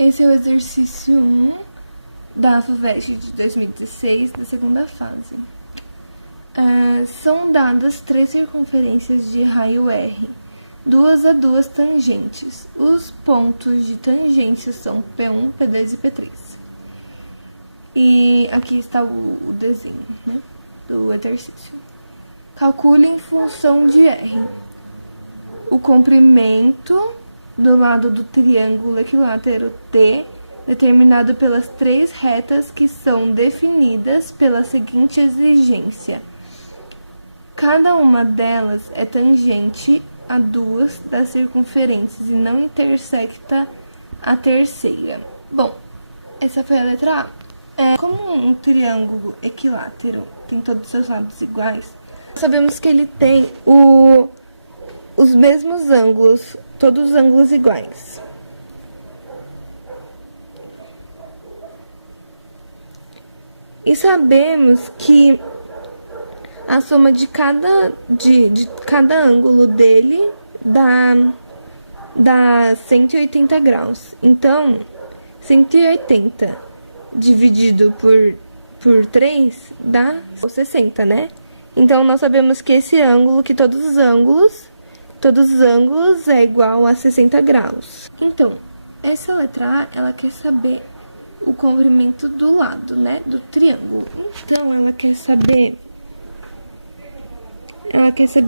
Esse é o exercício 1 da FUVEST de 2016, da segunda fase. São dadas 3 circunferências de raio R, 2 a 2 tangentes. Os pontos de tangência são P1, P2 e P3. E aqui está o desenho, né, do exercício. Calcule em função de R o comprimento do lado do triângulo equilátero T, determinado pelas 3 retas que são definidas pela seguinte exigência. Cada uma delas é tangente a 2 das circunferências e não intersecta a terceira. Bom, essa foi a letra A. Como um triângulo equilátero tem todos os seus lados iguais, sabemos que ele tem os mesmos ângulos, todos os ângulos iguais. E sabemos que a soma de cada ângulo dele dá 180 graus. Então, 180 dividido por 3 dá 60, né? Então, nós sabemos que esse ângulo, que todos os ângulos é igual a 60 graus. Então, essa letra A, ela quer saber o comprimento do lado, né, do triângulo. Então, ela quer saber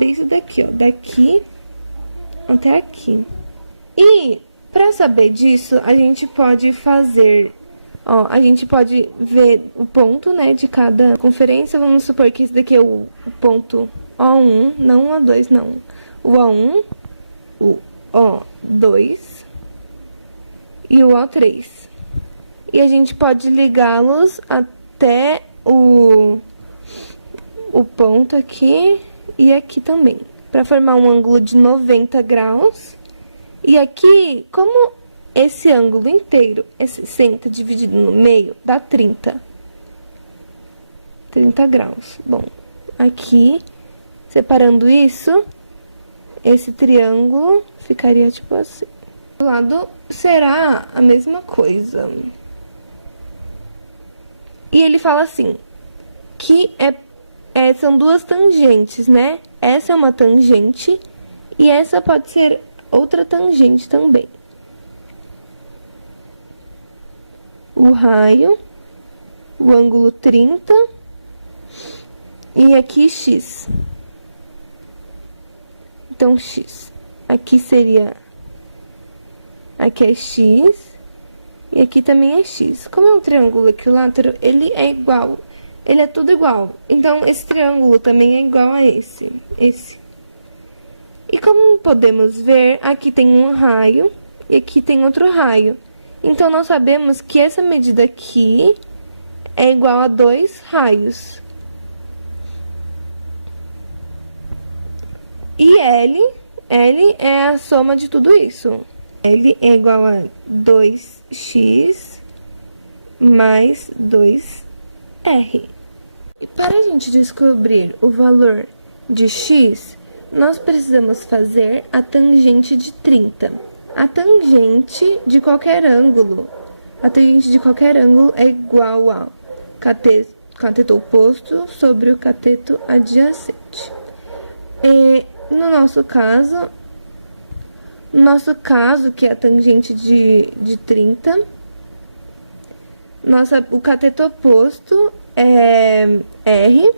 isso daqui, ó, daqui até aqui. E, para saber disso, a gente pode fazer, ó, a gente pode ver o ponto, né, de cada conferência. Vamos supor que esse daqui é o ponto O1, não o O2, não. O O1, o O2 e o O3. E a gente pode ligá-los até o ponto aqui e aqui também, para formar um ângulo de 90 graus. E aqui, como esse ângulo inteiro é 60 dividido no meio, dá 30 graus. Bom, aqui, separando isso, esse triângulo ficaria tipo assim. O lado será a mesma coisa. E ele fala assim, que são 2 tangentes, né? Essa é uma tangente e essa pode ser outra tangente também. O raio, o ângulo 30 e aqui x. Então, x. Aqui é x e aqui também é x. Como é um triângulo equilátero, ele é tudo igual. Então, esse triângulo também é igual a esse. E como podemos ver, aqui tem um raio e aqui tem outro raio. Então, nós sabemos que essa medida aqui é igual a 2 raios. E L é a soma de tudo isso. L é igual a 2x mais 2R. E para a gente descobrir o valor de x, nós precisamos fazer a tangente de 30. A tangente de qualquer ângulo é igual ao cateto oposto sobre o cateto adjacente. E no nosso caso, que é a tangente de 30, o cateto oposto é R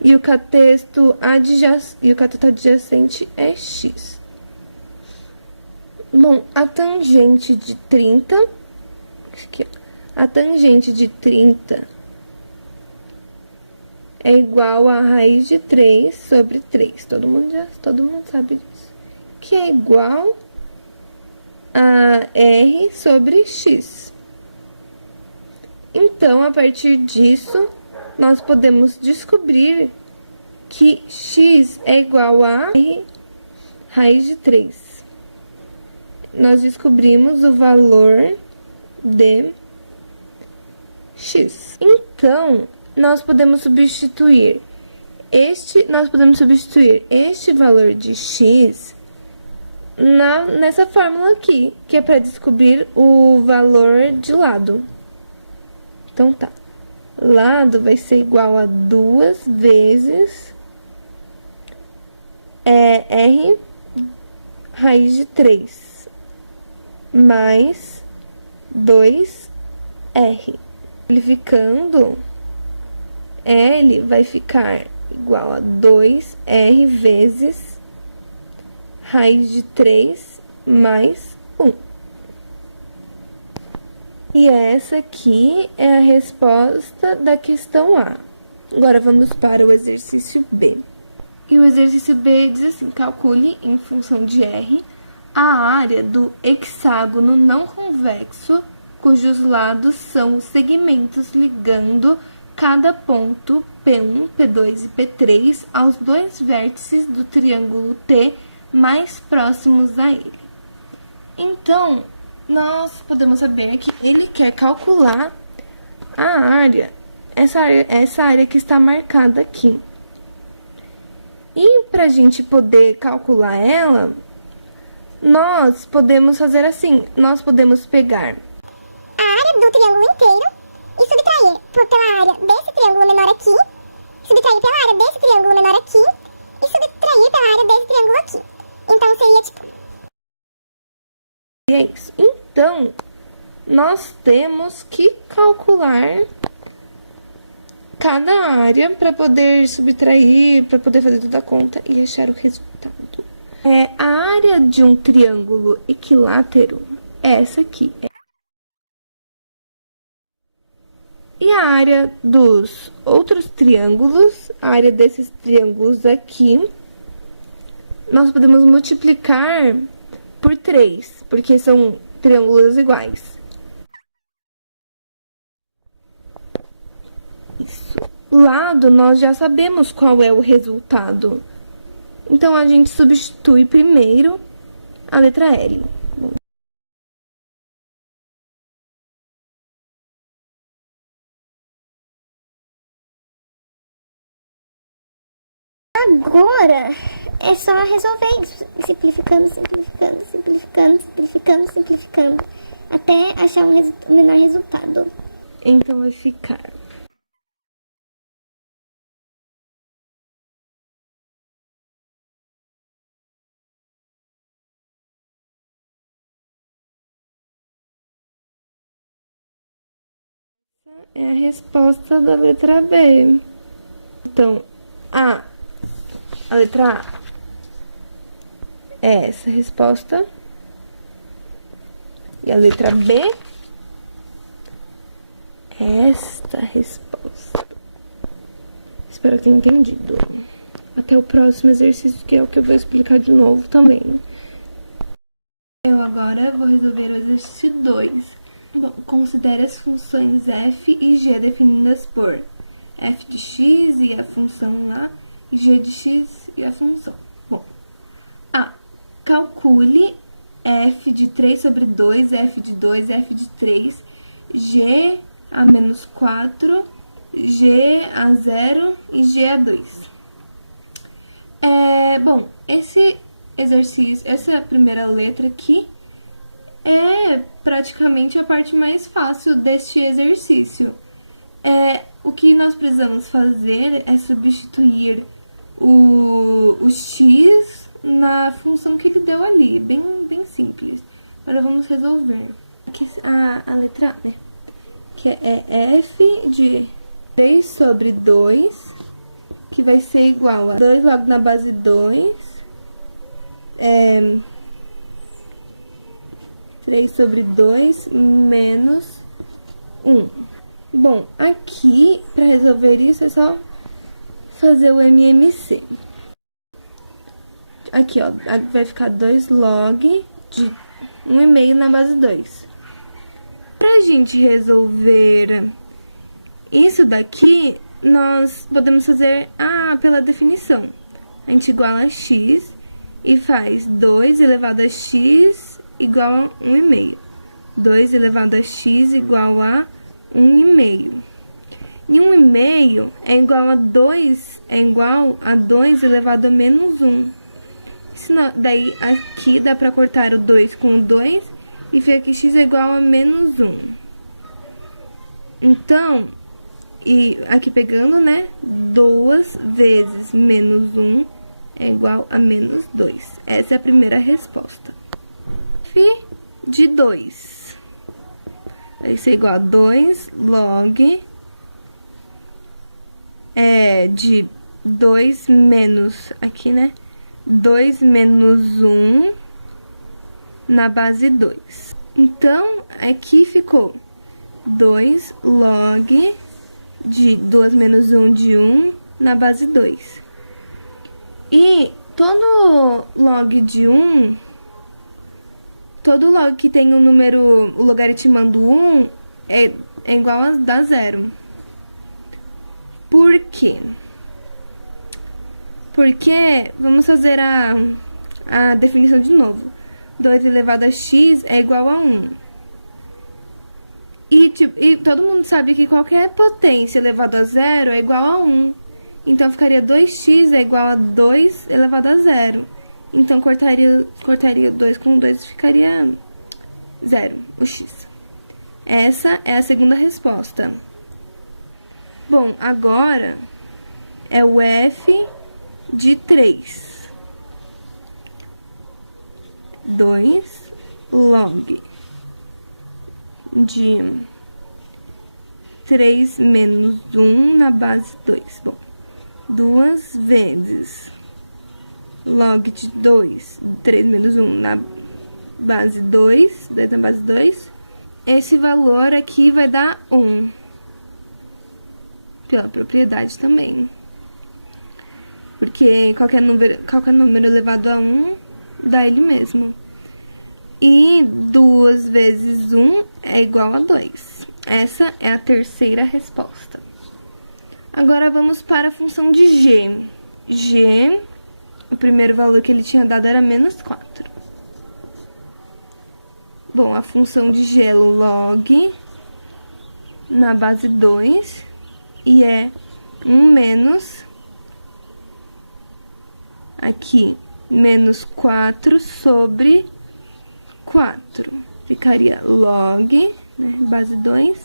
e o cateto adjacente é X. Bom, a tangente de 30, aqui, ó, a tangente de 30 é igual a raiz de 3 sobre 3. Todo mundo sabe disso. Que é igual a R sobre X. Então, a partir disso, nós podemos descobrir que X é igual a R raiz de 3. Nós descobrimos o valor de X. Então, nós podemos substituir este valor de X nessa fórmula aqui, que é para descobrir o valor de lado. Então tá. Lado vai ser igual a 2 vezes R raiz de 3 mais 2R. Simplificando, L vai ficar igual a 2R vezes raiz de 3 mais 1. E essa aqui é a resposta da questão A. Agora vamos para o exercício B. E o exercício B diz assim: calcule em função de R a área do hexágono não convexo, cujos lados são os segmentos ligando cada ponto P1, P2 e P3 aos dois vértices do triângulo T mais próximos a ele. Então, nós podemos saber que ele quer calcular a área, essa área que está marcada aqui. E para a gente poder calcular ela, nós podemos fazer assim: nós podemos pegar a área do triângulo inteiro e subtrair pela área desse triângulo menor aqui, subtrair pela área desse triângulo menor aqui e subtrair pela área desse triângulo aqui. Então seria tipo... E é isso. Então, nós temos que calcular cada área para poder subtrair, para poder fazer toda a conta e achar o resultado. A área de um triângulo equilátero é essa aqui. E a área dos outros triângulos, a área desses triângulos aqui, nós podemos multiplicar por 3, porque são triângulos iguais. Isso. Lado, nós já sabemos qual é o resultado. Então, a gente substitui primeiro a letra L. Agora é só resolver isso, simplificando, simplificando, simplificando, simplificando, simplificando, até achar o menor resultado. Então, vai ficar... é a resposta da letra B. Então, a letra A é essa resposta. E a letra B é esta resposta. Espero que tenha entendido. Até o próximo exercício, que é o que eu vou explicar de novo também. Eu agora vou resolver o exercício 2. Bom, considere as funções f e g definidas por f de x e a função lá, e g de x e a função. Bom, A. Calcule f de 3 sobre 2, f de 2, f de 3, g a menos 4, g a 0 e g a 2. Bom, esse exercício, essa primeira letra aqui, é praticamente a parte mais fácil deste exercício. O que nós precisamos fazer é substituir o x na função que ele deu ali, bem simples. Agora vamos resolver. Aqui a letra A, né? Que é f de 3 sobre 2, que vai ser igual a 2 logo na base 2, 3 sobre 2 menos 1. Bom, aqui, para resolver isso, é só fazer o MMC. Aqui, ó, vai ficar 2 log de 1,5 na base 2. Pra gente resolver isso daqui, nós podemos fazer pela definição. A gente iguala a x e faz 2 elevado a x igual a 1,5. 2 elevado a x igual a 1,5. E 1,5 é igual a 2 elevado a menos 1. Daí aqui dá pra cortar o 2 com o 2 e fica que x é igual a menos 1. Então, e aqui pegando, né? 2 vezes menos 1 é igual a menos 2. Essa é a primeira resposta. F de 2. Vai ser igual a 2 log de 2 menos, aqui, né? 2 menos 1 na base 2. Então, aqui ficou 2 log de 2 menos 1 de 1 na base 2. E todo log de 1, todo log que tem o número, o logaritmando 1, é igual a dar 0. Por quê? Porque, vamos fazer a definição de novo. 2 elevado a x é igual a 1. E todo mundo sabe que qualquer potência elevada a 0 é igual a 1. Então, ficaria 2x é igual a 2 elevado a 0. Então, cortaria 2 com 2 e ficaria 0, o x. Essa é a segunda resposta. Bom, agora é o f de 3. 2 log de 3 menos 1 na base 2. Bom, 2 vezes log de 3 menos 1 na base 2, 2 na base 2. Esse valor aqui vai dar 1. Pela propriedade também. Porque qualquer número elevado a 1 dá ele mesmo. E 2 vezes 1 é igual a 2. Essa é a terceira resposta. Agora vamos para a função de g. G, o primeiro valor que ele tinha dado era menos 4. Bom, a função de g é log na base 2 e é 1 menos, aqui, menos 4 sobre 4. Ficaria log, né, base 2.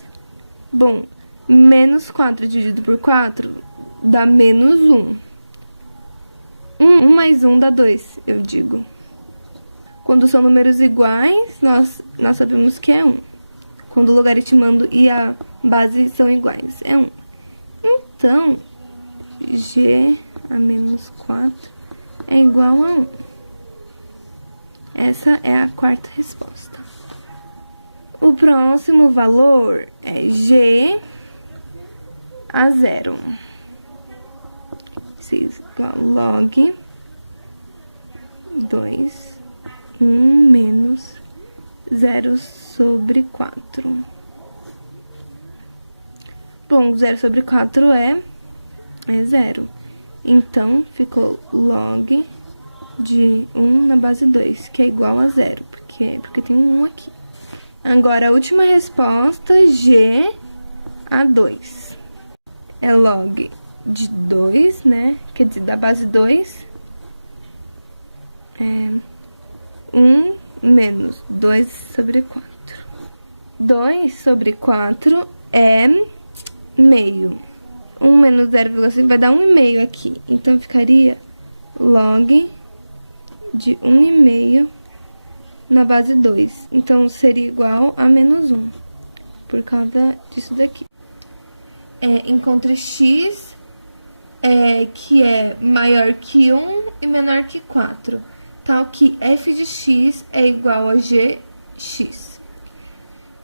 Bom, menos 4 dividido por 4 dá menos 1. 1 mais 1 dá 2, eu digo. Quando são números iguais, nós sabemos que é 1. Quando o logaritmando e a base são iguais, é 1. Então, g a menos 4 é igual a 1. Essa é a quarta resposta. O próximo valor é g a 0. Isso é igual a log 2, 1 menos 0 sobre 4. Bom, 0 sobre 4 é 0. Então, ficou log de 1 na base 2, que é igual a 0, porque tem um 1 aqui. Agora, a última resposta, g a 2. É log de 2, né? Quer dizer, da base 2, 1 menos 2 sobre 4. 2 sobre 4 é meio. 1 menos 0,5 vai dar 1,5 aqui. Então, ficaria log de 1,5 na base 2. Então, seria igual a menos 1, por causa disso daqui. Encontre x, que é maior que 1 e menor que 4. Tal que f de x é igual a gx.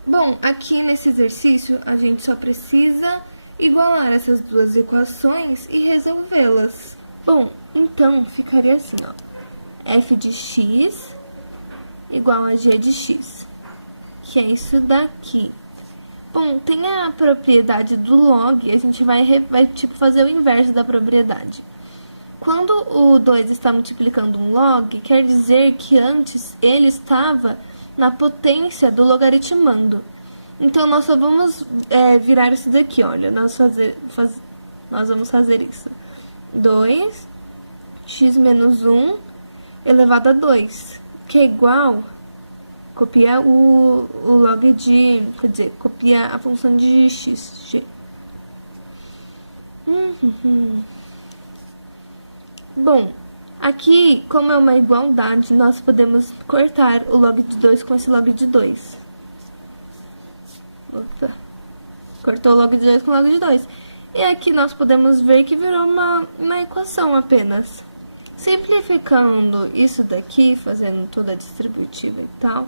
Bom, aqui nesse exercício, a gente só precisa igualar essas duas equações e resolvê-las. Bom, então, ficaria assim, ó. F de x igual a g de x, que é isso daqui. Bom, tem a propriedade do log, a gente vai tipo, fazer o inverso da propriedade. Quando o 2 está multiplicando um log, quer dizer que antes ele estava na potência do logaritmando. Então, nós só vamos virar isso daqui, olha. Nós vamos fazer isso. 2x menos 1 elevado a 2, que é igual... Copiar o log de... Quer dizer, copiar a função de x, g. Bom, aqui, como é uma igualdade, nós podemos cortar o log de 2 com esse log de 2. Opa. Cortou o log de 2 com o log de 2. E aqui nós podemos ver que virou uma equação apenas. Simplificando isso daqui, fazendo toda a distributiva e tal,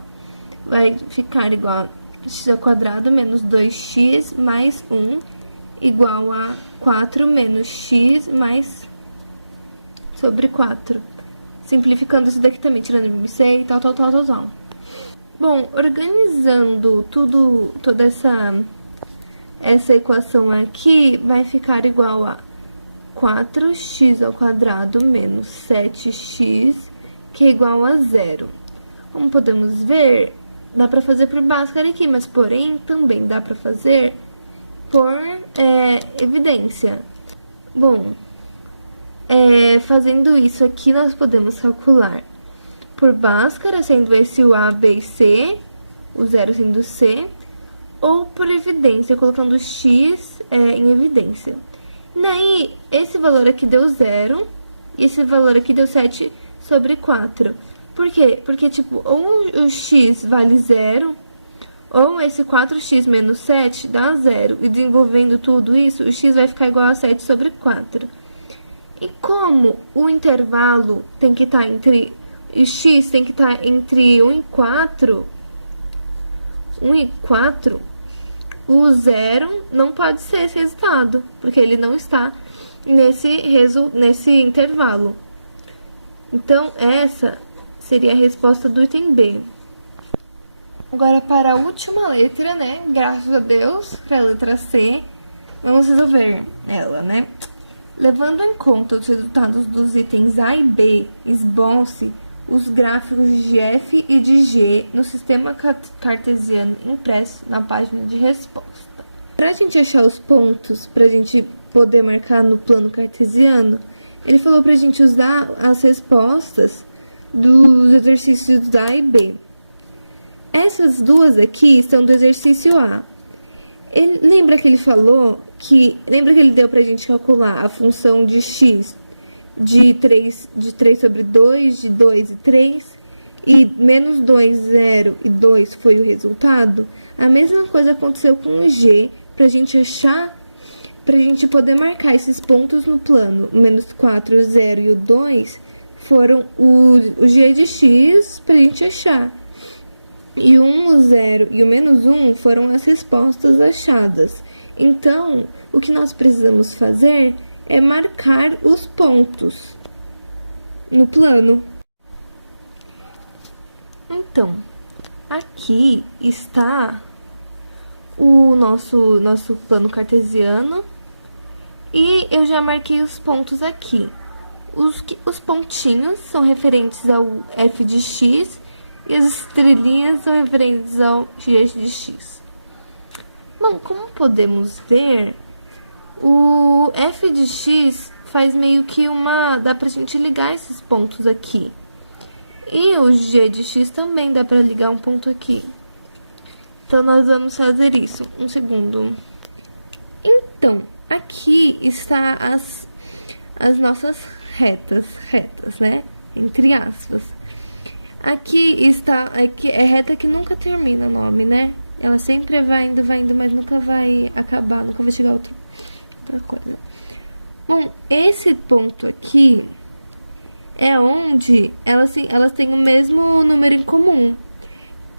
vai ficar igual a x² menos 2x mais 1 igual a 4 menos x mais sobre 4. Simplificando isso daqui também, tirando MC e tal. Bom, organizando toda essa equação aqui, vai ficar igual a 4x² menos 7x, que é igual a 0. Como podemos ver, dá para fazer por Bhaskara aqui, mas porém também dá para fazer por evidência. Bom, fazendo isso aqui, nós podemos calcular por Bhaskara, sendo esse o A, B e C, o 0 sendo C, ou por evidência, colocando x em evidência. Daí, esse valor aqui deu 0, e esse valor aqui deu 7 sobre 4. Por quê? Porque, tipo, ou o x vale 0, ou esse 4x menos 7 dá 0. E desenvolvendo tudo isso, o x vai ficar igual a 7 sobre 4. E como o intervalo tem que estar entre... E x tem que estar entre 1 e 4, o 0 não pode ser esse resultado, porque ele não está nesse intervalo. Então, essa seria a resposta do item B. Agora, para a última letra, né? Graças a Deus, para a letra C, vamos resolver ela, né? Levando em conta os resultados dos itens A e B, esboce os gráficos de f e de g no sistema cartesiano impresso na página de resposta. Para a gente achar os pontos, para a gente poder marcar no plano cartesiano, ele falou para a gente usar as respostas dos exercícios A e B. Essas duas aqui são do exercício A. Lembra que ele falou que... Lembra que ele deu para a gente calcular a função de x de 3 sobre 2, de 2 e 3, e menos 2, 0 e 2 foi o resultado? A mesma coisa aconteceu com o G, pra gente achar, pra gente poder marcar esses pontos no plano. O menos 4, o 0 e o 2 foram o G de x pra gente achar. E o 1, o 0 e o menos 1 foram as respostas achadas. Então, o que nós precisamos fazer é marcar os pontos no plano. Então, aqui está o nosso plano cartesiano e eu já marquei os pontos aqui. Os pontinhos são referentes ao f de x e as estrelinhas são referentes ao g de x. Bom, como podemos ver, o f de x faz meio que dá pra gente ligar esses pontos aqui. E o g de x também dá pra ligar um ponto aqui. Então, nós vamos fazer isso. Um segundo. Então, aqui está as nossas retas, né? Entre aspas. Aqui está... Aqui é reta que nunca termina o nome, né? Ela sempre vai indo, mas nunca vai acabar, nunca vai chegar a outra coisa. Bom, esse ponto aqui é onde elas têm o mesmo número em comum,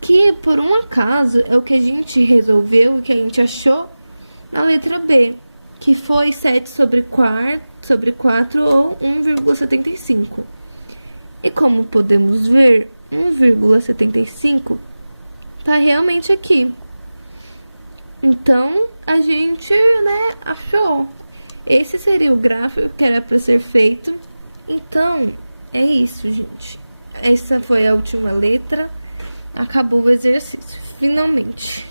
que por um acaso é o que a gente resolveu e que a gente achou na letra B, que foi 7 sobre 4 ou 1,75. E como podemos ver, 1,75 tá realmente aqui. Então, a gente, né, achou. Esse seria o gráfico que era para ser feito. Então, é isso, gente. Essa foi a última letra. Acabou o exercício, finalmente.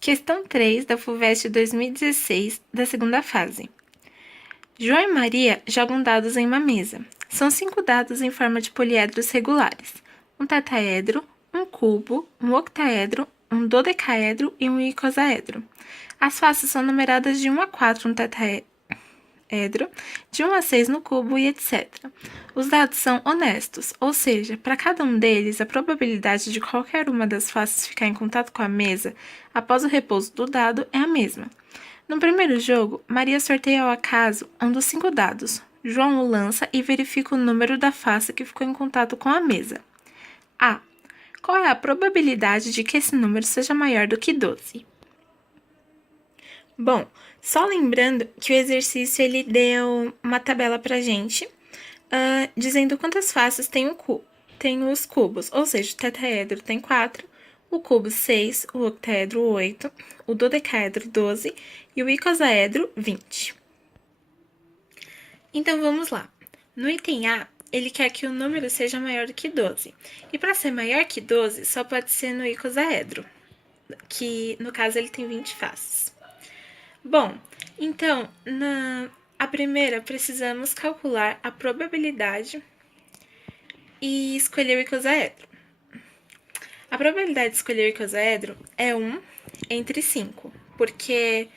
Questão 3 da FUVEST 2016, da segunda fase. João e Maria jogam dados em uma mesa. São 5 dados em forma de poliedros regulares: um tetaedro, um cubo, um octaedro, um dodecaedro e um icosaedro. As faces são numeradas de 1 a 4 no tetaedro, de 1 a 6 no cubo e etc. Os dados são honestos, ou seja, para cada um deles, a probabilidade de qualquer uma das faces ficar em contato com a mesa após o repouso do dado é a mesma. No primeiro jogo, Maria sorteia ao acaso um dos 5 dados. João o lança e verifica o número da face que ficou em contato com a mesa. A. Qual é a probabilidade de que esse número seja maior do que 12? Bom, só lembrando que o exercício ele deu uma tabela pra gente, dizendo quantas faces tem os cubos, ou seja, o tetaedro tem 4, o cubo 6, o octaedro 8, o dodecaedro 12 e o icosaedro 20. Então vamos lá. No item A, ele quer que o número seja maior do que 12. E para ser maior que 12, só pode ser no icosaedro, que no caso ele tem 20 faces. Bom, então, a primeira precisamos calcular a probabilidade e escolher o icosaedro. A probabilidade de escolher o icosaedro é 1 entre 5, porque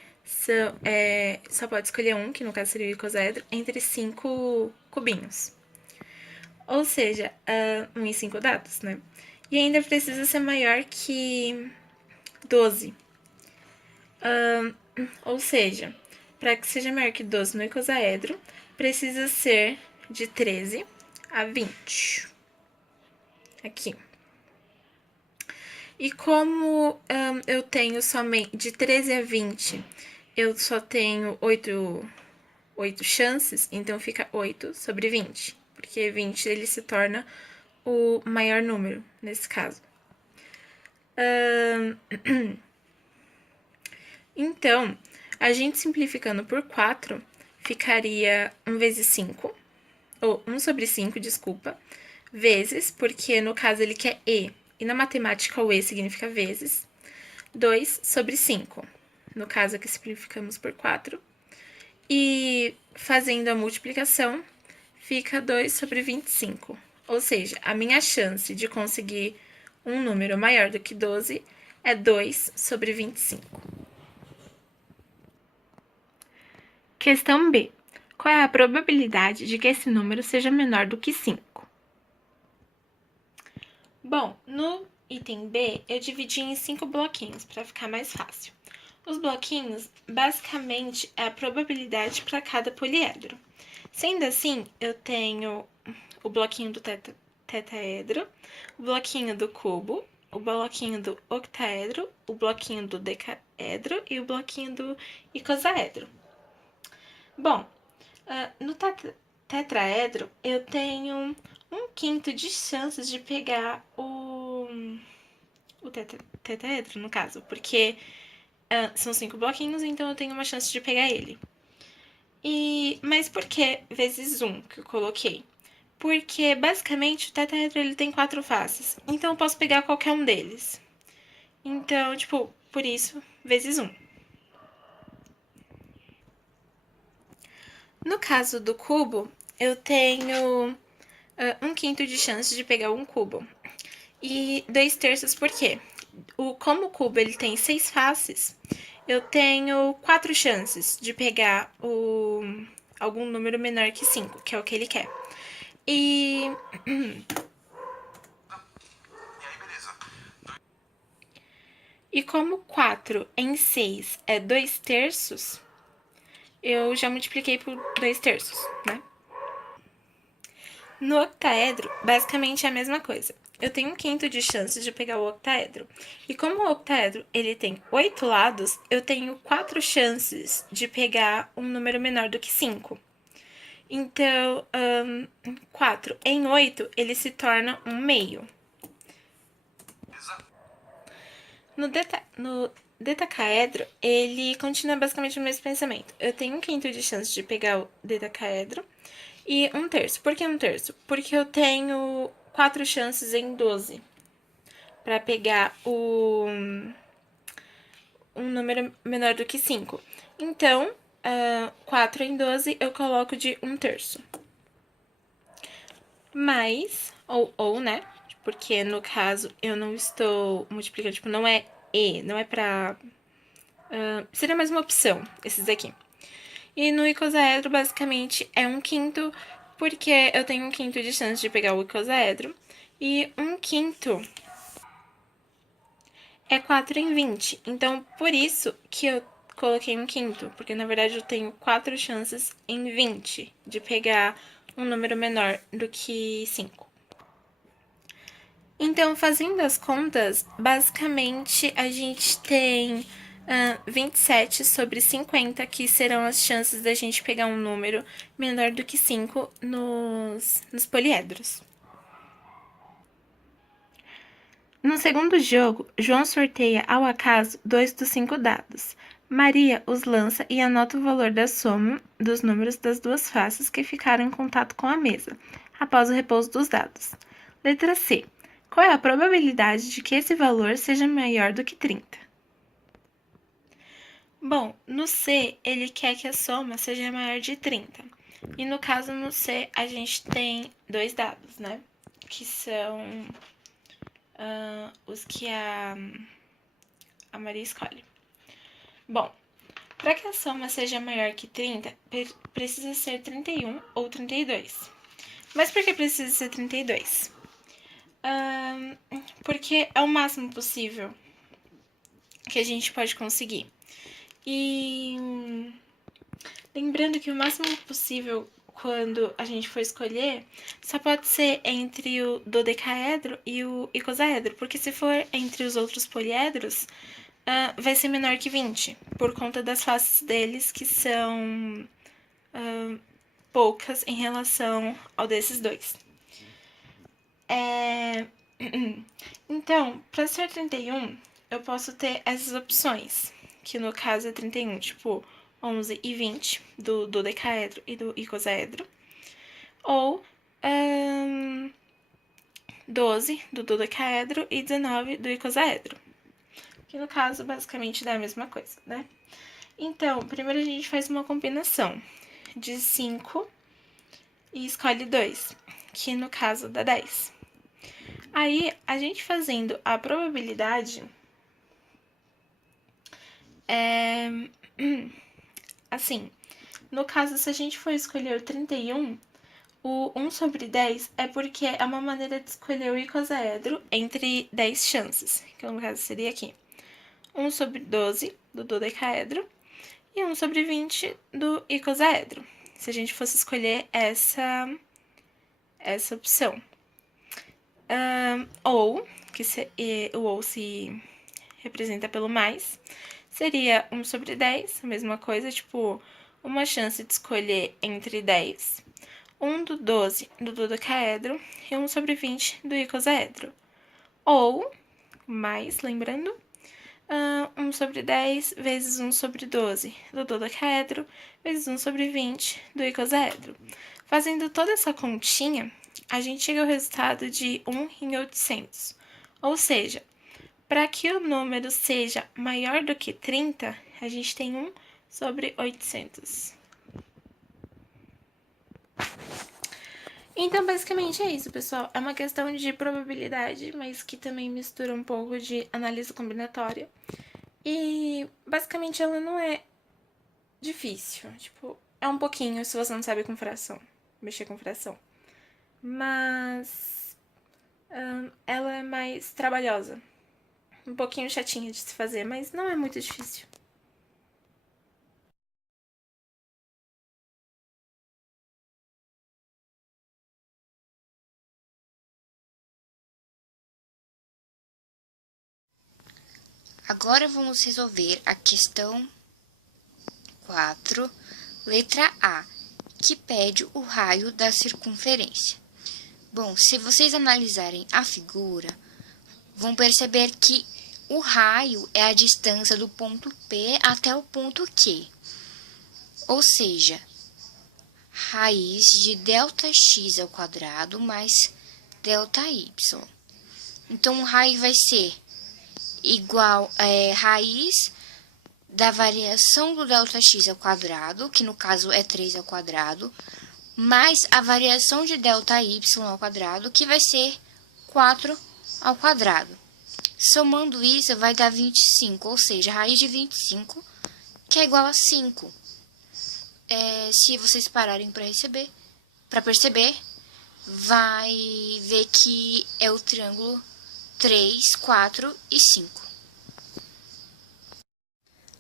só pode escolher um, que no caso seria o icosaedro, entre 5 cubinhos. Ou seja, 1 em 5 dados, né? E ainda precisa ser maior que 12. Ou seja, para que seja maior que 12 no icosaedro, precisa ser de 13 a 20. Aqui. E como eu tenho somente de 13 a 20, eu só tenho 8 chances, então fica 8 sobre 20, porque 20 ele se torna o maior número nesse caso. Então, a gente simplificando por 4, ficaria 1 vezes 5, ou 1 sobre 5, desculpa, vezes, porque no caso ele quer e na matemática o significa vezes, 2 sobre 5. No caso aqui simplificamos por 4. E fazendo a multiplicação, fica 2 sobre 25. Ou seja, a minha chance de conseguir um número maior do que 12 é 2 sobre 25. Questão B. Qual é a probabilidade de que esse número seja menor do que 5? Bom, no item B, eu dividi em 5 bloquinhos para ficar mais fácil. Os bloquinhos, basicamente, é a probabilidade para cada poliedro. Sendo assim, eu tenho o bloquinho do tetaedro, o bloquinho do cubo, o bloquinho do octaedro, o bloquinho do decaedro e o bloquinho do icosaedro. Bom, no tetraedro, eu tenho 1/5 de chances de pegar o tetaedro, no caso, porque são 5 bloquinhos, então eu tenho uma chance de pegar ele. Mas por que vezes 1 que eu coloquei? Porque, basicamente, o tetaedro ele tem 4 faces, então eu posso pegar qualquer um deles. Então, por isso, vezes 1. No caso do cubo, eu tenho 1/5 de chance de pegar um cubo. E 2/3 por quê? Como o cubo ele tem 6 faces, eu tenho 4 chances de pegar algum número menor que 5, que é o que ele quer. E como 4 em 6 é 2/3, eu já multipliquei por 2/3, né? No octaedro, basicamente é a mesma coisa. Eu tenho 1/5 de chance de pegar o octaedro. E como o octaedro ele tem 8 lados, eu tenho 4 chances de pegar um número menor do que 5. Então, 4 em 8, ele se torna um meio. No decaedro, ele continua basicamente o mesmo pensamento. Eu tenho 1/5 de chance de pegar o decaedro e 1/3. Por que 1/3? Porque eu tenho 4 chances em 12 para pegar um número menor do que 5. Então, 4 em 12 eu coloco de 1/3. mais, ou, né? Porque no caso eu não estou multiplicando, tipo, não é e, não é pra... seria mais uma opção, esses aqui. E no icosaedro, basicamente, é 1/5, porque eu tenho 1/5 de chance de pegar o icosaedro. E 1/5 é 4/20. Então, por isso que eu coloquei 1/5, porque na verdade eu tenho 4 chances em 20 de pegar um número menor do que 5. Então, fazendo as contas, basicamente a gente tem 27 sobre 50, que serão as chances da gente pegar um número menor do que 5 nos poliedros. No segundo jogo, João sorteia ao acaso 2 dos 5 dados. Maria os lança e anota o valor da soma dos números das duas faces que ficaram em contato com a mesa, após o repouso dos dados. Letra C. Qual é a probabilidade de que esse valor seja maior do que 30? Bom, no C, ele quer que a soma seja maior de 30. E no caso, no C, a gente tem 2 dados, né? Que são os que a Maria escolhe. Bom, para que a soma seja maior que 30, precisa ser 31 ou 32. Mas por que precisa ser 32? Porque é o máximo possível que a gente pode conseguir. E lembrando que o máximo possível, quando a gente for escolher, só pode ser entre o dodecaedro e o icosaedro, porque se for entre os outros poliedros, vai ser menor que 20, por conta das faces deles, que são poucas em relação ao desses dois. Então, para ser 31, eu posso ter essas opções, que no caso é 31, tipo 11 e 20 do dodecaedro e do icosaedro, ou 12 do dodecaedro e 19 do icosaedro, que no caso basicamente dá a mesma coisa, né? Então, primeiro a gente faz uma combinação de 5 e escolhe 2, que no caso dá 10. Aí, a gente fazendo a probabilidade, assim, no caso, se a gente for escolher o 31, o 1 sobre 10 é porque é uma maneira de escolher o icosaedro entre 10 chances, que no caso seria aqui 1 sobre 12 do dodecaedro e 1 sobre 20 do icosaedro, se a gente fosse escolher essa opção. Ou, o ou se representa pelo mais, seria 1 sobre 10, a mesma coisa, tipo, uma chance de escolher entre 10, 1 do 12 do dodecaedro e 1 sobre 20 do icosaedro. Ou, mais, lembrando, 1 sobre 10 vezes 1 sobre 12 do dodecaedro vezes 1 sobre 20 do icosaedro. Fazendo toda essa continha, a gente chega ao resultado de 1 em 800. Ou seja, para que o número seja maior do que 30, a gente tem 1 sobre 800. Então, basicamente é isso, pessoal. É uma questão de probabilidade, mas que também mistura um pouco de análise combinatória. E, basicamente, ela não é difícil. Tipo, é um pouquinho se você não sabe com fração, mexer com fração. Mas ela é mais trabalhosa. Um pouquinho chatinha de se fazer, mas não é muito difícil. Agora vamos resolver a questão 4, letra A, que pede o raio da circunferência. Bom, se vocês analisarem a figura, vão perceber que o raio é a distância do ponto P até o ponto Q. Ou seja, raiz de ΔX ao quadrado mais ΔY. Então, o raio vai ser igual raiz da variação do ΔX ao quadrado, que no caso é 3 ao quadrado, mais a variação de ΔY ao quadrado, que vai ser 4 ao quadrado. Somando isso, vai dar 25, ou seja, a raiz de 25, que é igual a 5. Se vocês pararem para perceber, vai ver que é o triângulo 3, 4 e 5.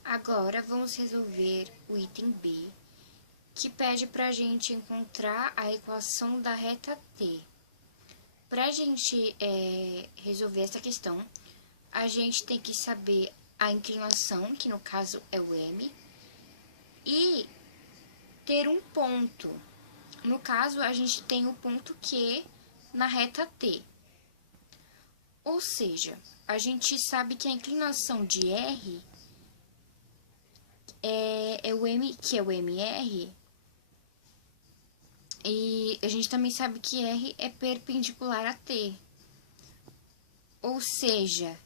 Agora, vamos resolver o item B, que pede para a gente encontrar a equação da reta T. Para a gente resolver essa questão, a gente tem que saber a inclinação, que no caso é o M, e ter um ponto. No caso, a gente tem o ponto Q na reta T. Ou seja, a gente sabe que a inclinação de R é o M, que é o MR, e a gente também sabe que R é perpendicular a T. Ou seja,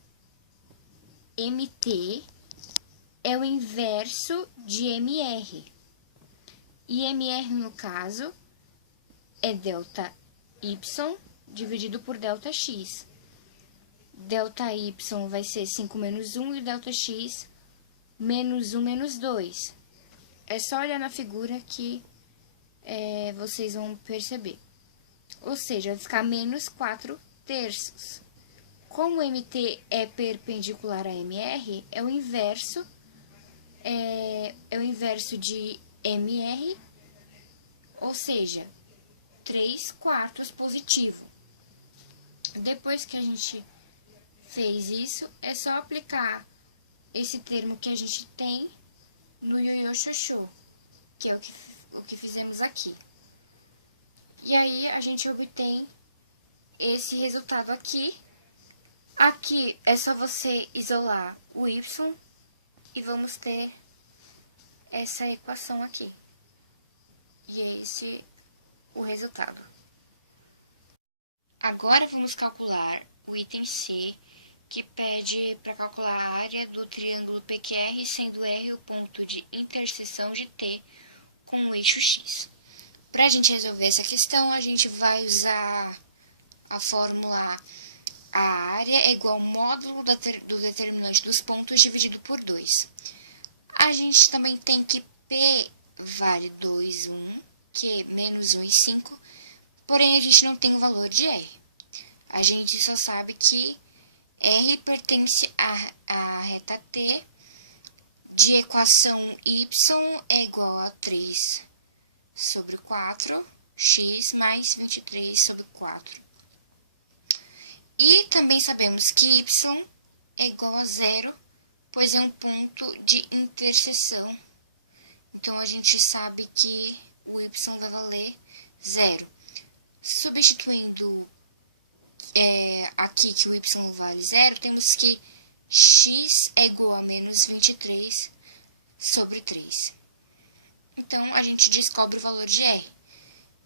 MT é o inverso de MR. E MR, no caso, é ΔY dividido por ΔX. ΔY vai ser 5 menos 1 e ΔX menos 1 menos 2. É só olhar na figura que vocês vão perceber. Ou seja, vai ficar menos 4 terços. Como MT é perpendicular a MR, é o inverso de MR, ou seja, 3 quartos positivo. Depois que a gente fez isso, é só aplicar esse termo que a gente tem no ioiô xoxô, que é o que fizemos aqui. E aí, a gente obtém esse resultado aqui. Aqui é só você isolar o y e vamos ter essa equação aqui. E é esse o resultado. Agora, vamos calcular o item C, que pede para calcular a área do triângulo PQR, sendo R o ponto de interseção de T com o eixo X. Para a gente resolver essa questão, a gente vai usar a fórmula: a área é igual ao módulo do determinante dos pontos dividido por 2. A gente também tem que P vale 2, 1, Q menos 1 e 5, porém a gente não tem o valor de R. A gente só sabe que R pertence à reta T, de equação Y é igual a 3 sobre 4, X mais 23 sobre 4. E também sabemos que Y é igual a 0, pois é um ponto de interseção. Então, a gente sabe que o Y vai valer 0. Substituindo aqui que o Y vale 0, temos que X é igual a menos 23 sobre 3. Então, a gente descobre o valor de R,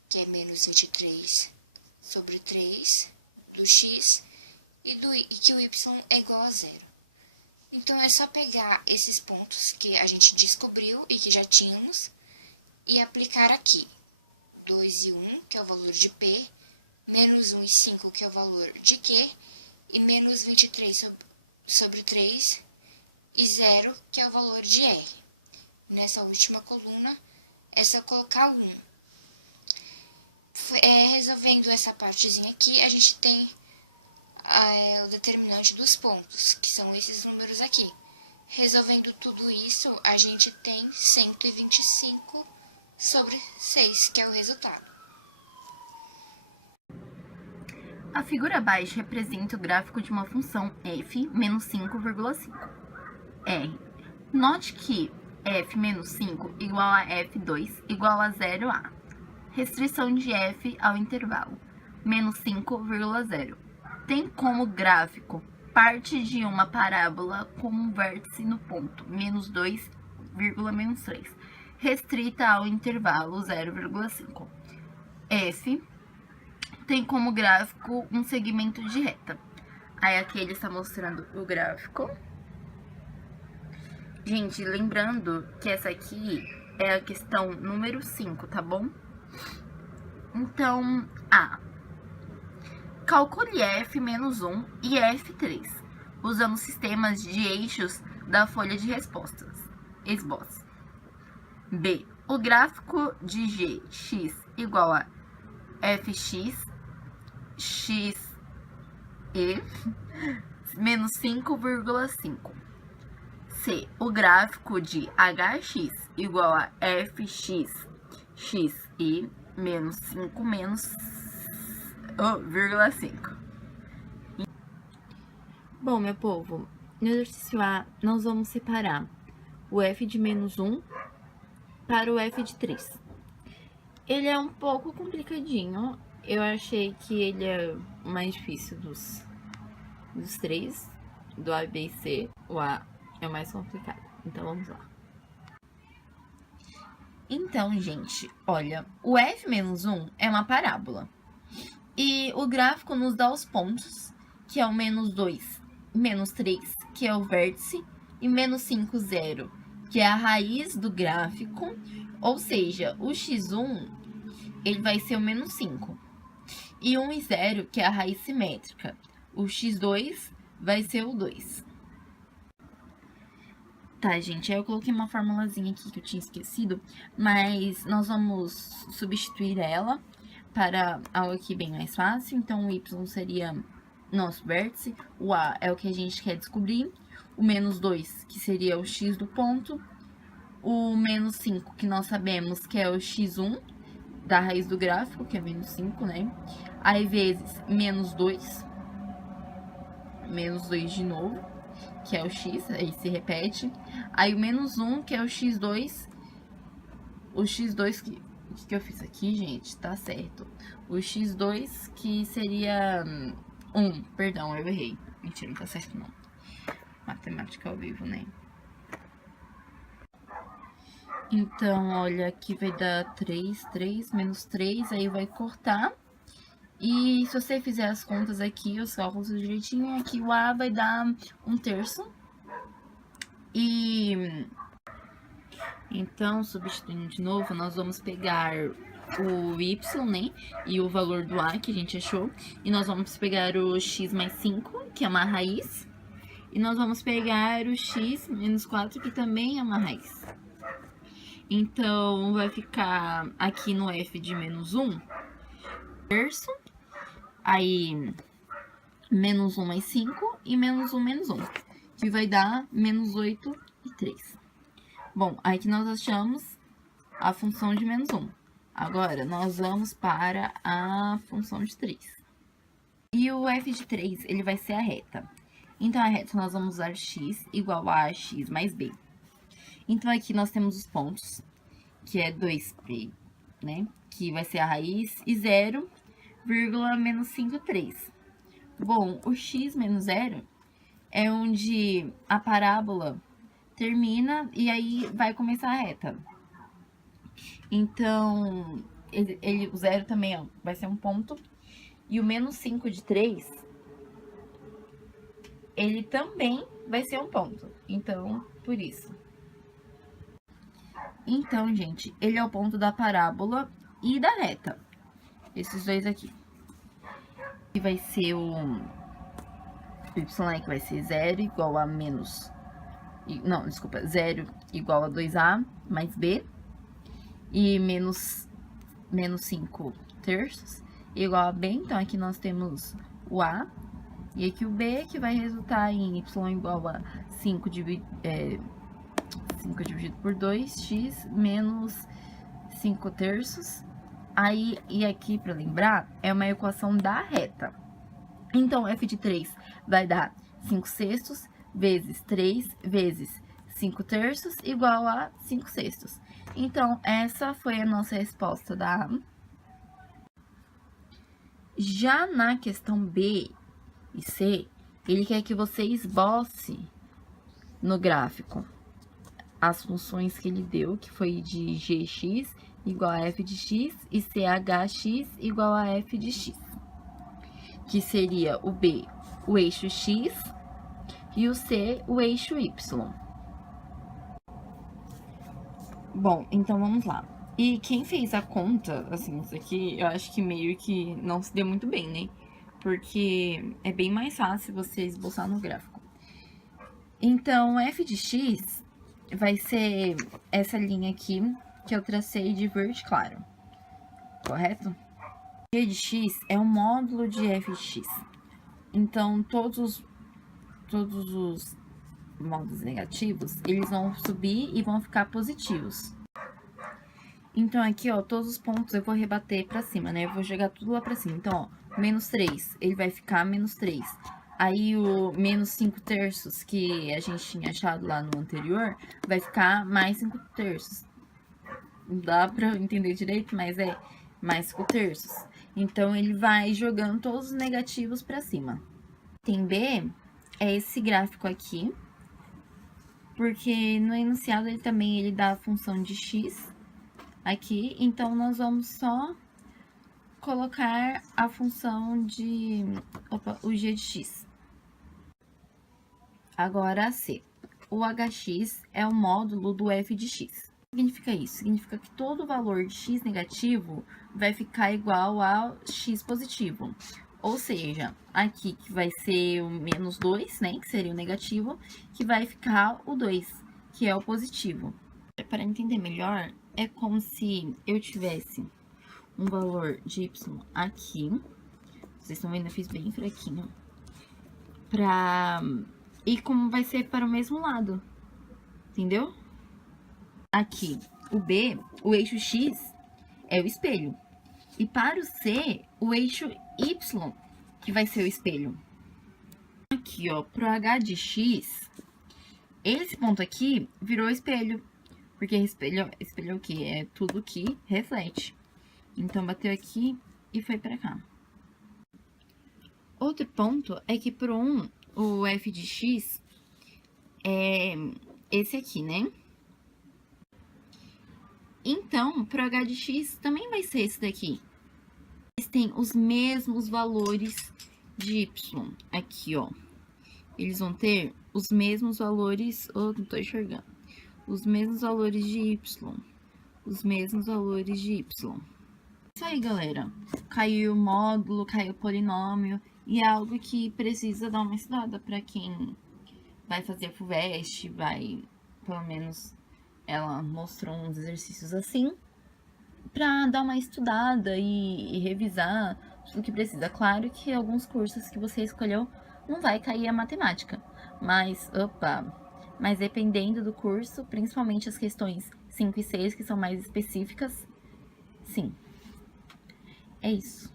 que é menos 23 sobre 3 do X e que o Y é igual a 0. Então, é só pegar esses pontos que a gente descobriu e que já tínhamos e aplicar aqui. 2 e 1, que é o valor de P, menos 1 e 5, que é o valor de Q, e menos 23 sobre 3 e 0, que é o valor de R. Nessa última coluna, é só colocar 1. Resolvendo essa partezinha aqui, a gente tem o determinante dos pontos, que são esses números aqui. Resolvendo tudo isso, a gente tem 125 sobre 6, que é o resultado. A figura abaixo representa o gráfico de uma função f menos 5,5. R. Note que f menos 5 igual a f2 igual a 0a. Restrição de f ao intervalo, menos 5,0. Tem como gráfico parte de uma parábola com um vértice no ponto, menos 2, menos 3, restrita ao intervalo 0,5. F tem como gráfico um segmento de reta. Aí aqui ele está mostrando o gráfico. Gente, lembrando que essa aqui é a questão número 5, tá bom? Então, A. Calcule f menos 1 e f3, usando sistemas de eixos da folha de respostas, esboce. B. O gráfico de gx igual a fx, xe, menos 5,5. C. O gráfico de hx igual a fx, xe, menos 5, menos 0,5. Bom, meu povo, no exercício A, nós vamos separar o f de menos 1 para o f de 3. Ele é um pouco complicadinho. Eu achei que ele é o mais difícil dos três, do A, B e C. O A é o mais complicado. Então, vamos lá. Então, gente, olha, o f menos 1 é uma parábola. E o gráfico nos dá os pontos, que é o menos 2, menos 3, que é o vértice, e menos 5, 0, que é a raiz do gráfico. Ou seja, o x1, ele vai ser o menos 5. E 1 e 0, que é a raiz simétrica. O x2 vai ser o 2. Tá, gente, aí eu coloquei uma formulazinha aqui que eu tinha esquecido, mas nós vamos substituir ela para algo aqui bem mais fácil. Então, o y seria nosso vértice, o A é o que a gente quer descobrir, o menos 2, que seria o x do ponto, o menos 5, que nós sabemos que é o x1 da raiz do gráfico, que é menos 5, né? Aí, vezes menos 2 de novo, que é o x, aí se repete. Aí, o menos 1, que é o x2, que eu fiz aqui, gente, tá certo. O x2, que seria 1, perdão, eu errei. Mentira, não tá certo não. Matemática ao vivo, né? Então, olha, aqui vai dar 3, menos 3, aí vai cortar. E se você fizer as contas aqui, os cálculos direitinho, aqui o A vai dar 1/3. E então, substituindo de novo, nós vamos pegar o y, né, e o valor do A que a gente achou, e nós vamos pegar o x mais 5, que é uma raiz, e nós vamos pegar o x menos 4, que também é uma raiz. Então, vai ficar aqui no f de menos 1, terço, aí menos 1 mais 5 e menos 1 menos 1, que vai dar menos 8 e 3. Bom, aí que nós achamos a função de menos 1. Agora, nós vamos para a função de 3. E o f de 3, ele vai ser a reta. Então, a reta nós vamos usar x igual a x mais b. Então, aqui nós temos os pontos, que é 2p, né? Que vai ser a raiz, e 0, menos 5, 3. Bom, o x menos 0 é onde a parábola termina e aí vai começar a reta. Então, o 0 também ó, vai ser um ponto. E o menos 5 de 3, ele também vai ser um ponto. Então, por isso. Então, gente, ele é o ponto da parábola e da reta. Esses dois aqui. E vai ser o y, que vai ser 0 igual a menos... Não, desculpa, 0 igual a 2a mais b. E menos 5 terços igual a b. Então, aqui nós temos o a. E aqui o b, que vai resultar em y igual a 5 dividido por 2x menos 5 terços. Aí, e aqui, para lembrar, é uma equação da reta. Então, f de 3 vai dar 5 sextos vezes 3 vezes 5 terços igual a 5 sextos. Então, essa foi a nossa resposta da A. Já na questão B e C, ele quer que você esboce no gráfico as funções que ele deu, que foi de gx igual a f de x e chx igual a f de x. Que seria o B, o eixo x, e o C, o eixo y. Bom, então vamos lá. E quem fez a conta, assim, isso aqui, eu acho que meio que não se deu muito bem, né? Porque é bem mais fácil você esboçar no gráfico. Então, f de x vai ser essa linha aqui que eu tracei de verde claro, correto? G de x é o módulo de f de x. Então, todos os módulos negativos, eles vão subir e vão ficar positivos. Então, aqui, ó, todos os pontos eu vou rebater pra cima, né? Eu vou jogar tudo lá pra cima. Então, ó, menos 3, ele vai ficar menos 3. Aí, o menos 5 terços que a gente tinha achado lá no anterior, vai ficar mais 5 terços. Não dá pra entender direito, mas é mais 5 terços. Então, ele vai jogando todos os negativos pra cima. Item B é esse gráfico aqui, porque no enunciado ele também dá a função de x aqui, então nós vamos só colocar a função de o g de x. Agora a C. O hx é o módulo do f de x. O que significa isso? Significa que todo valor de x negativo vai ficar igual a x positivo. Ou seja, aqui que vai ser o menos 2, né, que seria o negativo, que vai ficar o 2, que é o positivo. Para entender melhor, é como se eu tivesse um valor de y aqui. Vocês estão vendo, eu fiz bem fraquinho. E como vai ser para o mesmo lado, entendeu? Aqui, o B, o eixo x é o espelho. E para o C, o eixo y, que vai ser o espelho. Aqui, ó, pro h de x, esse ponto aqui virou espelho. Porque espelho é o quê? É tudo que reflete. Então, bateu aqui e foi pra cá. Outro ponto é que pro 1, o f de x é esse aqui, né? Então, pro h de x também vai ser esse daqui. Eles têm os mesmos valores de y. Aqui, ó. Eles vão ter os mesmos valores... Oh, não tô enxergando. Os mesmos valores de y. Os mesmos valores de y. Isso aí, galera. Caiu o módulo, caiu o polinômio. E é algo que precisa dar uma estudada para quem vai fazer FUVEST, vai... Pelo menos, ela mostrou uns exercícios assim. Para dar uma estudada e revisar tudo que precisa. Claro que alguns cursos que você escolheu não vai cair a matemática. Mas dependendo do curso, principalmente as questões 5 e 6, que são mais específicas, sim. É isso.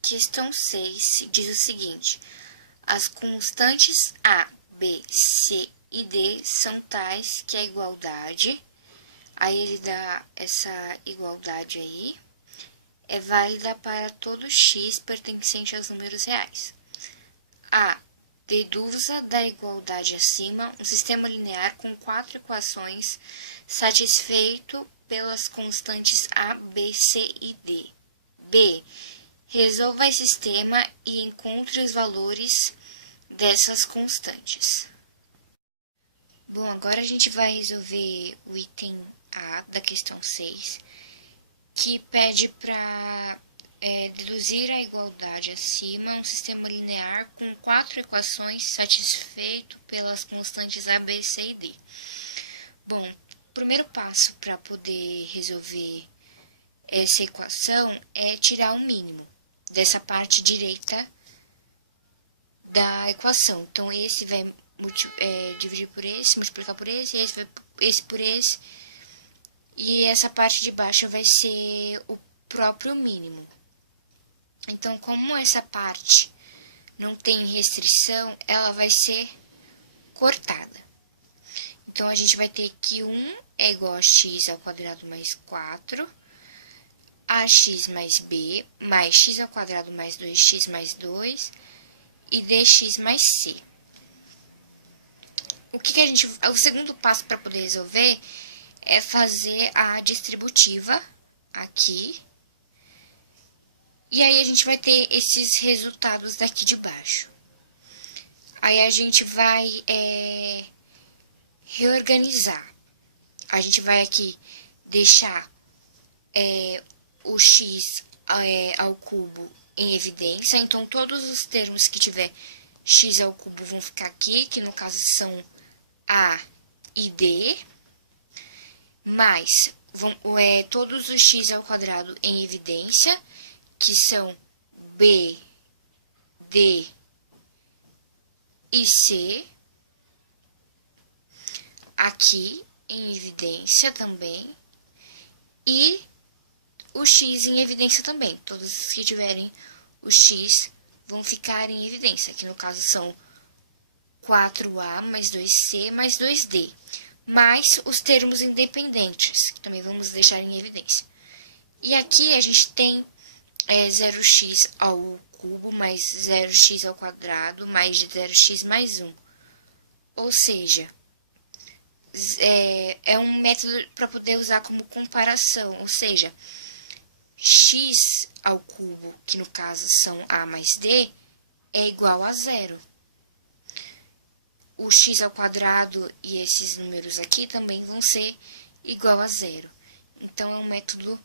Questão 6 diz o seguinte: as constantes A, B, C e D são tais que a igualdade, aí ele dá essa igualdade aí, é válida para todo x pertencente aos números reais. A. Deduza da igualdade acima um sistema linear com 4 equações satisfeito pelas constantes A, B, C e D. B. Resolva esse sistema e encontre os valores dessas constantes. Bom, agora a gente vai resolver o item A da questão 6, que pede para deduzir a igualdade acima um sistema linear com 4 equações satisfeito pelas constantes A, B, C e D. Bom, o primeiro passo para poder resolver essa equação é tirar o mínimo dessa parte direita da equação. Então, esse vai dividir por esse, multiplicar por esse por esse, e essa parte de baixo vai ser o próprio mínimo. Então, como essa parte não tem restrição, ela vai ser cortada. Então, a gente vai ter que 1 é igual a x ao quadrado mais 4, ax mais b, mais x ao quadrado mais 2x mais 2, e dx mais c. O segundo passo para poder resolver é fazer a distributiva aqui. E aí, a gente vai ter esses resultados daqui de baixo. Aí, a gente vai reorganizar a gente vai aqui deixar o x ao cubo em evidência. Então, todos os termos que tiver x ao cubo vão ficar aqui, que no caso são A e D, mais todos os x ao quadrado em evidência, que são B, D e C, aqui em evidência também, e o x em evidência também. Todos os que tiverem o x vão ficar em evidência, que no caso são 4A mais 2C mais 2D, mais os termos independentes, que também vamos deixar em evidência. E aqui a gente tem 0x ao cubo mais 0x ao quadrado mais 0x mais 1. Ou seja, é um método para poder usar como comparação, ou seja, x ao cubo, que no caso são A mais D, é igual a 0. O x ao quadrado e esses números aqui também vão ser igual a 0. Então, é um método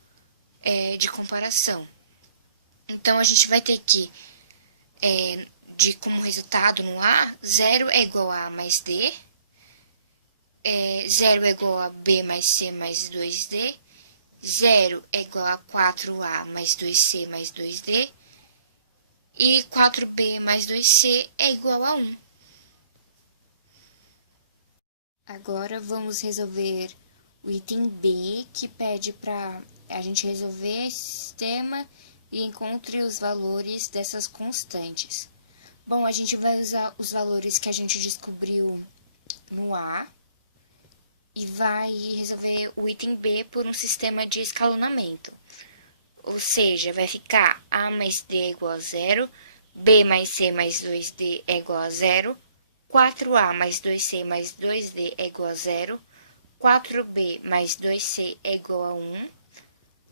de comparação. Então, a gente vai ter que, como resultado no A, 0 é igual a mais D, 0 é igual a B mais C mais 2D, 0 é igual a 4A mais 2C mais 2D, e 4B mais 2C é igual a 1. Agora, vamos resolver o item B, que pede para a gente resolver esse sistema e encontre os valores dessas constantes. Bom, a gente vai usar os valores que a gente descobriu no A e vai resolver o item B por um sistema de escalonamento. Ou seja, vai ficar A mais D é igual a 0, B mais C mais 2D é igual a 0, 4A mais 2C mais 2D é igual a 0, 4B mais 2C é igual a 1,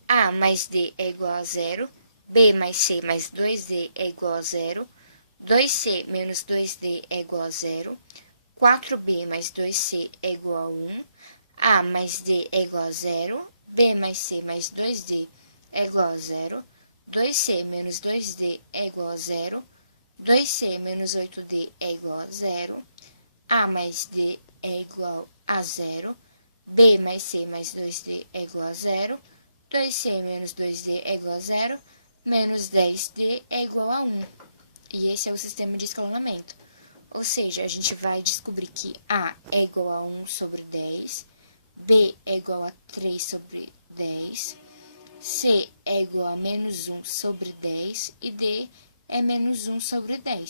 A mais D é igual a 0, B mais C mais 2D é igual a 0, 2C menos 2D é igual a 0, 4B mais 2C é igual a 1, A mais D é igual a 0, B mais C mais 2D é igual a 0, 2C menos 2D é igual a 0, 2C menos 8D é igual a 0, A mais D é igual a 0, B mais C mais 2D é igual a 0, 2C menos 2D é igual a 0, menos 10D é igual a 1. E esse é o sistema de escalonamento. Ou seja, a gente vai descobrir que A é igual a 1 sobre 10, B é igual a 3 sobre 10, C é igual a menos 1 sobre 10 e D é menos 1 sobre 10.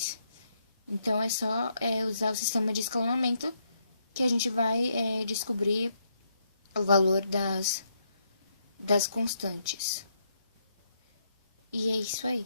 Então, é só usar o sistema de escalonamento que a gente vai descobrir o valor das constantes. E é isso aí.